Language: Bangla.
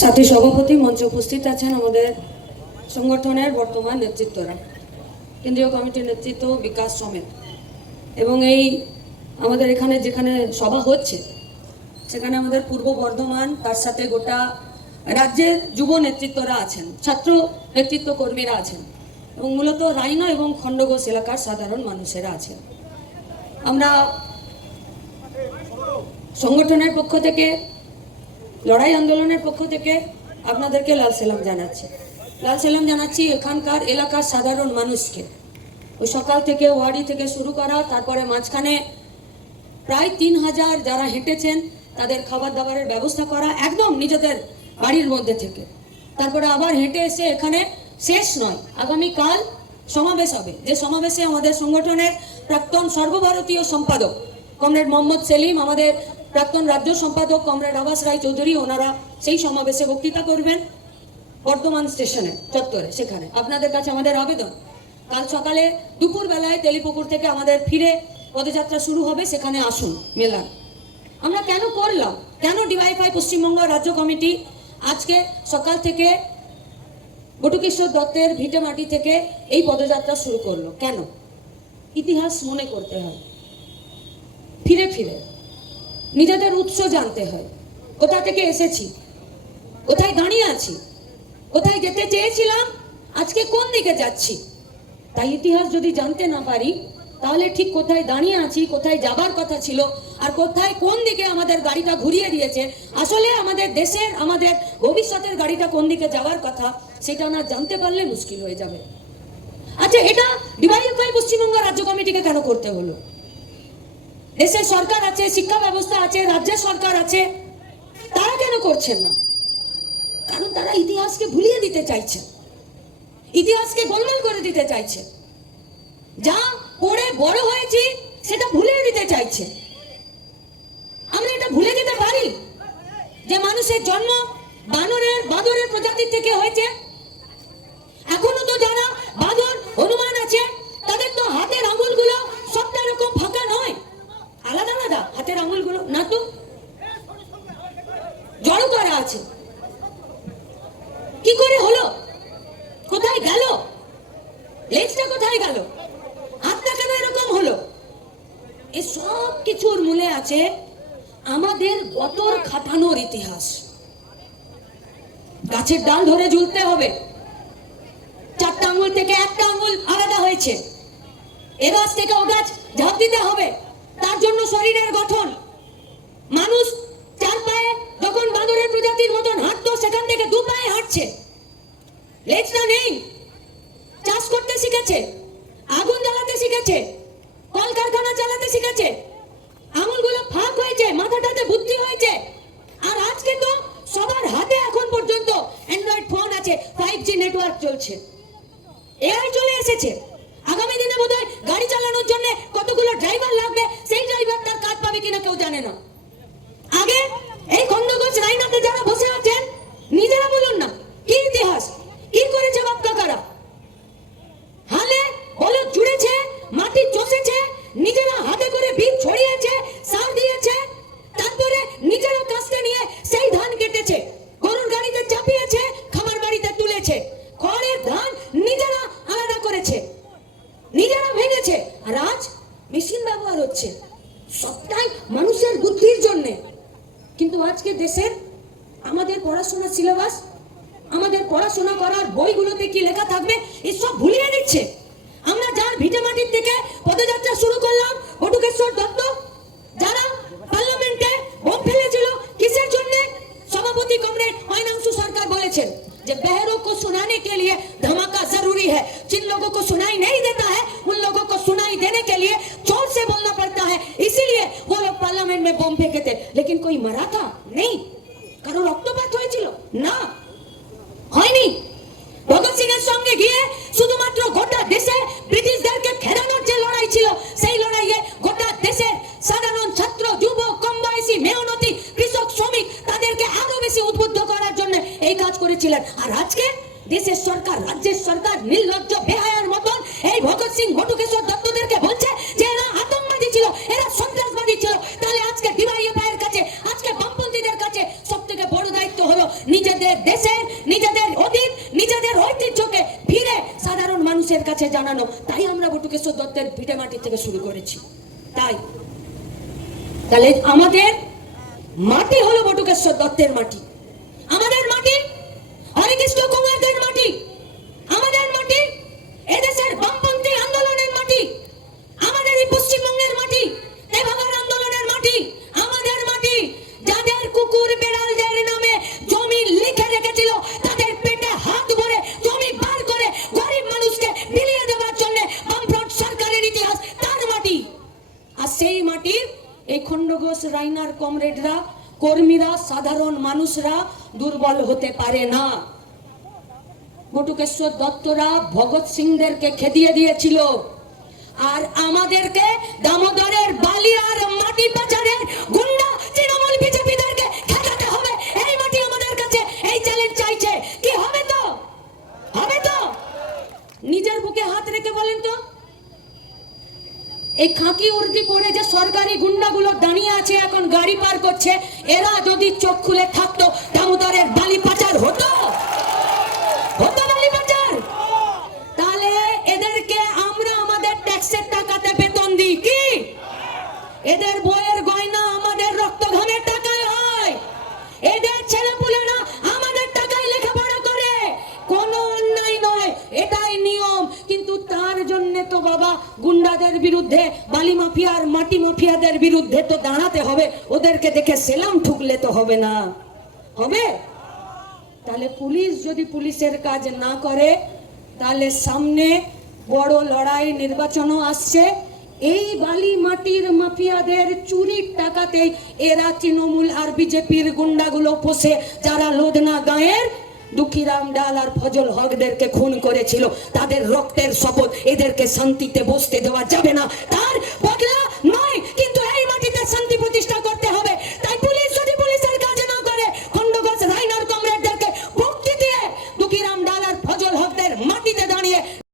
সাথী সভাপতি মঞ্চে উপস্থিত আছেন আমাদের সংগঠনের বর্তমান নেতৃত্বরা, কেন্দ্রীয় কমিটির নেতৃত্ব বিকাশ সমেত। এবং এই আমাদের এখানে যেখানে সভা হচ্ছে, সেখানে আমাদের পূর্ব বর্ধমান, তার সাথে গোটা রাজ্যের যুব নেতৃত্বরা আছেন, ছাত্র নেতৃত্ব কর্মীরা আছেন, এবং মূলত রাইনা এবং খণ্ডঘোষ এলাকার সাধারণ মানুষেরা আছেন। আমরা সংগঠনের পক্ষ থেকে লড়াই আন্দোলনের পক্ষ থেকে আপনাদেরকে লাল সালাম জানাচ্ছি। লাল সালাম জানাচ্ছি এখানকার এলাকার সাধারণ মানুষকে। ওই সকাল থেকে ওয়ারি থেকে শুরু করা, তারপরে মাঝখানে প্রায় তিন হাজার যারা হেঁটেছেন, তাদের খাবার দাবারের ব্যবস্থা করা, একদম নিজেদের বাড়ির মধ্যে থেকে। তারপরে আবার হেঁটে এসে এখানে শেষ নয়, আগামীকাল সমাবেশ হবে। যে সমাবেশে আমাদের সংগঠনের প্রাক্তন সর্বভারতীয় সম্পাদক, কমরেড মোহাম্মদ সেলিম, আমাদের প্রাক্তন রাজ্য সম্পাদক কমরেড আবাস রায় চৌধুরী, ওনারা সেই সমাবেশে বক্তৃতা করবেন বর্ধমান স্টেশনে, চত্বরে, সেখানে। আপনাদের কাছে আমাদের আবেদন। কাল সকালে দুপুর বেলায় তেলিপুকুর থেকে আমাদের ফিরে পদযাত্রা শুরু হবে, সেখানে আসুন মেলা আমরা কেন করলাম? কেন ডিওয়াইফাই পশ্চিমবঙ্গ রাজ্য কমিটি আজকে সকাল থেকে বটুকেশ্বর দত্তের ভিটেমাটি থেকে এই পদযাত্রা শুরু করল? কেন? ইতিহাস মনে করতে হয়। ফিরে ফিরে। নিজেদের উৎস জানতে হয়। কোথা থেকে এসেছি? কোথায় দাঁড়িয়ে আছি? কোথায় যেতে চেয়েছিলাম? আজকে কোন দিকে যাচ্ছি? তাই ইতিহাস যদি জানতে না পারি, তাহলে ঠিক কোথায় দাঁড়িয়ে আছি, কোথায় যাবার কথা ছিল, আর কোথায় কোন দিকে আমাদের গাড়িটা ঘুরিয়ে দিয়েছে, আসলে আমাদের দেশের, আমাদের ভবিষ্যতের গাড়িটা কোন দিকে যাওয়ার কথা, সেটা না জানতে পারলে মুশকিল হয়ে যাবে। আচ্ছা এটা ডিওয়াইএফআই পশ্চিমবঙ্গ রাজ্য কমিটিকে কেন করতে হলো? দেশের সরকার আছে, শিক্ষা ব্যবস্থা আছে, রাজ্যের সরকার আছে, তারা কেন করছেন না? কারণ তারা ইতিহাসকে ভুলিয়ে দিতে চাইছে ইতিহাসকে গোলমাল করে দিতে চাইছে যা পড়ে বড় হয়েছি, সেটা ভুলিয়ে দিতে চাইছে আমরা এটা ভুলে যেতে পারি যে মানুষের জন্ম বানরের, বাদরের প্রজাতির থেকে হয়েছে এখনও তো যারা বাদর হনুমান আছে তাদের তো হাতের আঙুলগুলো সবটা এরকম ফাঁকা নয় আলাদা আলাদা হাতের আঙুলগুলো না তো জড়ো করা আছে কি করে হলো? কোথায় গেল? লেজটা কোথায় গেল? হাতটা কেন এরকম হলো? এই সব কিছুর মূলে আছে আমাদের গতর খাটানোর ইতিহাস। গাছের ডাল ধরে ঝুলতে হবে। চারটা আঙুল থেকে একটা আঙুল আলাদা হয়েছে। এ গাছ থেকে ও গাছ ঝাঁপ দিতে হবে। তার জন্য শরীরের গঠন। মানুষ চার পায়ে যখন বাঁদরের প্রজাতির মতন হাঁটতো সেখান থেকে হাঁটছে লেজটা নেই। চাষ করতে শিখেছে। আগুন জ্বালাতে শিখেছে। কলকারখানা চালাতে শিখেছে। আঙুলগুলো ফাঁক হয়েছে, মাথাটাতে বুদ্ধি হয়েছে। আর আজকে তো সবার হাতে এখন পর্যন্ত অ্যান্ড্রয়েড ফোন আছে ফাইভ জি নেটওয়ার্ক চলছে। এআই চলে এসেছে। আগামী দিনে বোধহয় গাড়ি চালানোর জন্য কতগুলো ড্রাইভার লাগবে, সেই ড্রাইভার তার কাজ পাবে কিনা কেউ জানে না। আগে এই খন্ডগোজ রাইনাতে যারা বসে আছেন, নিজেরা বলুন না কি ইতিহাস কি করেছে বাপ কাকারা হালে বলদ জুড়েছে মাটি চষেছে নিজেরা হাতে করে বীজ ছড়িয়েছে সার দিয়েছে তারপরে নিজেরা কাস্তে নিয়ে সেই ধান কেটেছে গরুর গাড়িতে চাপিয়েছে খামার বাড়িতে তুলেছে খড়ের ধান নিজেরা আলাদা করেছে নিজেরা ভেঙেছে আর আজ মেশিন ব্যবহার হচ্ছে। সবটাই মানুষের বুদ্ধির জন্যে। কিন্তু আজকে দেশের আমাদের পড়াশোনার সিলেবাস, আমাদের পড়াশোনা করার বইগুলোতে কি লেখা থাকবে, এসব ভুলিয়ে দিচ্ছে। আমরা যার ভিটে মাটির থেকে পদযাত্রা শুরু করলাম রাজ্যের সরকার নির্লজ্জ, বেহায়ার মতন এই ভগৎ সিং বটুকেশ্বর দত্তদেরকে বলছে যে এরা আতঙ্কবাদী ছিল, এরা সন্ত্রাসবাদী ছিল। তাহলে আজকে ডিওয়াইএফআই এর কাছে, আজকে বামপন্থীদের কাছে সব থেকে বড় দায়িত্ব হলো নিজেদের দেশের, নিজেদের অতীত, নিজেদের ঐতিহ্যকে ফিরে সাধারণ মানুষের কাছে জানানো। তাই আমরা বটুকেশ্বর দত্তের ভিটে মাটি থেকে শুরু করেছি। তাই, তাহলে আমাদের মাটি হলো বটুকেশ্বর দত্তের মাটি আমাদের মাটি হরিকৃষ্ণ কুমারদের মাটি আমাদের মাটি এদেশের বামপন্থী আন্দোলনের মাটি আমাদের এই পশ্চিমবঙ্গের মাটি তেভাগার আন্দোলনের মাটি আমাদের মাটি যাদের কুকুর বেড়ালদের নামে জমি লিখে রেখেছিল তাদের পেটে হাত ভরে জমি বার করে গরিব মানুষকে বিলিয়ে দেওয়ার জন্য বামফ্রন্ট সরকারের ইতিহাস তার মাটি আর সেই মাটির এই খণ্ডঘোষ রাইনার কমরেডরা, কর্মীরা, সাধারণ মানুষরা দুর্বল হতে পারে না। বটুকেশ্বর দত্তরা ভগৎ সিংদেরকে খেদিয়ে দিয়েছিল। আর আমাদেরকে দামোদরের বালি আর মাটি পাচারের গুন্ডা তৃণমূল বিজেপিদেরকে খেদাতে হবে এই মাটি আমাদের কাছে এই চ্যালেঞ্জ চাইছে কি হবে তো হবে তো নিজের বুকে হাত রেখে বলেন তো এই খাকি উর্দি পরে যে সরকারি গুন্ডাগুলো দাঁড়িয়ে আছে এখন গাড়ি পার করছে, এরা যদি চোখ খুলে থাকতো, দামোদরের বালি পাচার হতো। হতো তাহলে এদেরকে আমরা আমাদের ট্যাক্সের টাকাতে বেতন দিই কি? এদের বইয়ের গয়না আমাদের বাবা গুন্ডাদের বিরুদ্ধে, বালি মাফিয়ার মাটি মাফিয়াদের বিরুদ্ধে তো দাঁড়াতে হবে। ওদেরকে দেখে সেলাম ঠুকলে তো হবে না। হবে? তাহলে পুলিশ যদি পুলিশের কাজ না করে, তাহলে সামনে বড় লড়াই নির্বাচনও আসছে। এই বালি মাটির মাফিয়াদের চুরির টাকাতেই এরা তৃণমূল আর বিজেপির গুন্ডাগুলো পোষে, যারা লোধনা গাঁয়ের দুঃখীরাম ডাল আর ফজল হকদেরকে খুন করেছিল। তাদের রক্তের শপথ এদেরকে শান্তিতে বসতে দেওয়া যাবে না। তার বদলা নয়, কিন্তু এই মাটিতে শান্তি